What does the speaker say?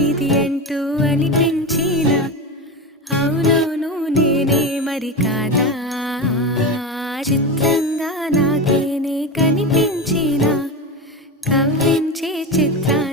ఇది అంటూ అనిపించిన అవునవును నేనే మరి కాదా చిత్రంగా నాకేనే కనిపించిన కవ్వించే చిత్రాన్ని